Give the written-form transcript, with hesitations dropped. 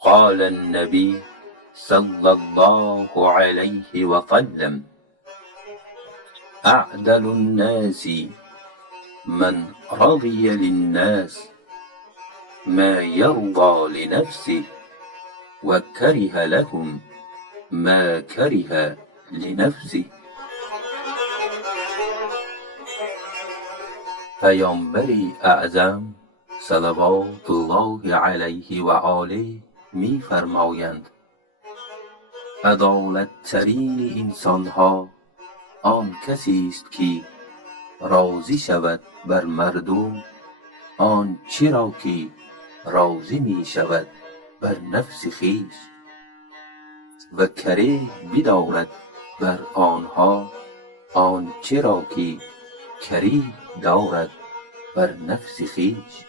قال النبي صلى الله عليه وسلم: أعدل الناس من رضي للناس ما يرضى لنفسه وكره لهم ما كره لنفسه. پیامبر اعظم صلوات الله علیه و آله می فرمایند: عدالت ترین انسان ها آن کسی است که راضی شود بر مردم آنچه را که راضی می شود بر نفس خویش و کره بدارد بر آنها آنچه را که کره دارد بر نفس خویش.